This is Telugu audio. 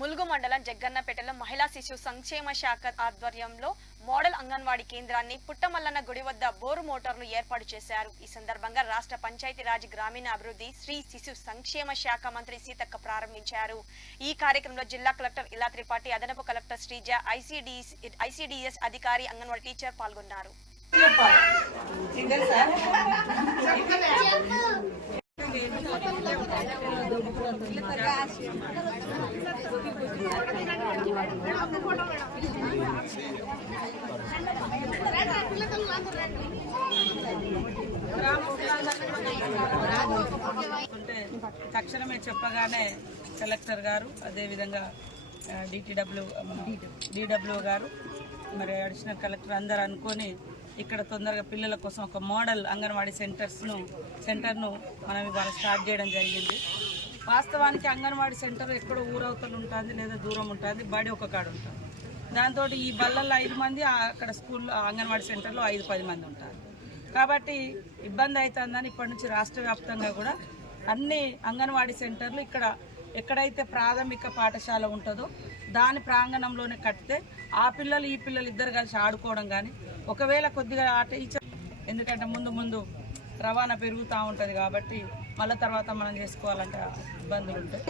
ములుగు మండలం జగ్గన్నపేటలో మహిళా శిశు సంక్షేమ శాఖ ఆధ్వర్యంలో మోడల్ అంగన్వాడీ కేంద్రాన్ని పుట్టమల్లన్న గుడి వద్ద బోరు మోటార్లు ఏర్పాటు చేశారు. ఈ సందర్భంగా రాష్ట్ర పంచాయతీరాజ్ గ్రామీణ అభివృద్ధి శ్రీ శిశు సంక్షేమ శాఖ మంత్రి సీతక్క ప్రారంభించారు. ఈ కార్యక్రమంలో జిల్లా కలెక్టర్ ఇలా త్రిపాఠి, అదనపు కలెక్టర్ శ్రీజ, ఐసిడిఎస్ అధికారి, అంగన్వాడీ టీచర్ పాల్గొన్నారు. తక్షణమే చెప్పగానే కలెక్టర్ గారు, అదేవిధంగా డిడబ్ల్యూ గారు, మరి అడిషనల్ కలెక్టర్ అందరూ అనుకొని ఇక్కడ తొందరగా పిల్లల కోసం ఒక మోడల్ అంగన్వాడీ సెంటర్ను మనం ఇవాళ స్టార్ట్ చేయడం జరిగింది. వాస్తవానికి అంగన్వాడీ సెంటర్ ఎక్కడో ఊరవతలు ఉంటుంది, లేదా దూరం ఉంటుంది, బడి ఒక కాడ ఉంటుంది. దాంతో ఈ బళ్ళల్లో 5 మంది, అక్కడ స్కూల్లో అంగన్వాడీ సెంటర్లో 5-10 మంది ఉంటారు. కాబట్టి ఇబ్బంది అవుతుందని ఇప్పటి నుంచి రాష్ట్ర వ్యాప్తంగా కూడా అన్ని అంగన్వాడీ సెంటర్లు ఇక్కడ ఎక్కడైతే ప్రాథమిక పాఠశాల ఉంటుందో దాని ప్రాంగణంలోనే కడితే ఆ పిల్లలు ఈ పిల్లలు ఇద్దరు కలిసి ఆడుకోవడం కానీ, ఒకవేళ కొద్దిగా ఆట ఎందుకంటే ముందు రవాణా పెరుగుతూ ఉంటుంది కాబట్టి మళ్ళీ తర్వాత మనం చేసుకోవాలంటే ఇబ్బందులు ఉంటాయి.